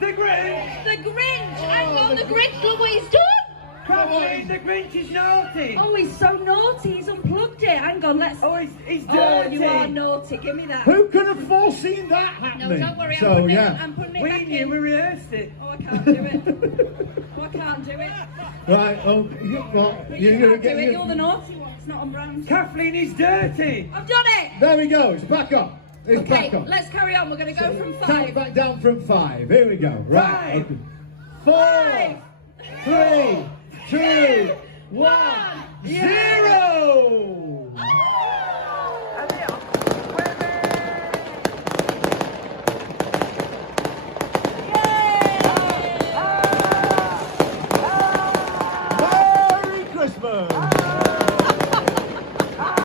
The Grinch! The Grinch! Hang on, the Grinch, look what he's done! Kathleen, the Grinch is naughty! Oh, he's so naughty, he's unplugged it. Hang on, let's... Oh, he's dirty! Oh, you are naughty, give me that. Who could have foreseen that happening? No, don't worry, So, I'm yeah. putting it We back knew, in. we rehearsed it. Oh, I can't do it. Oh, I can't do it. Right, oh, You you're can't do it, you're the naughty one, it's not on brand. Kathleen is dirty! I've done it! There we go, it's back up. It's Okay, back up. let's carry on, we're going to go from Count 5. back down from 5. Here we go. Right. Five. Okay. 4, 3, 2, 1, 0.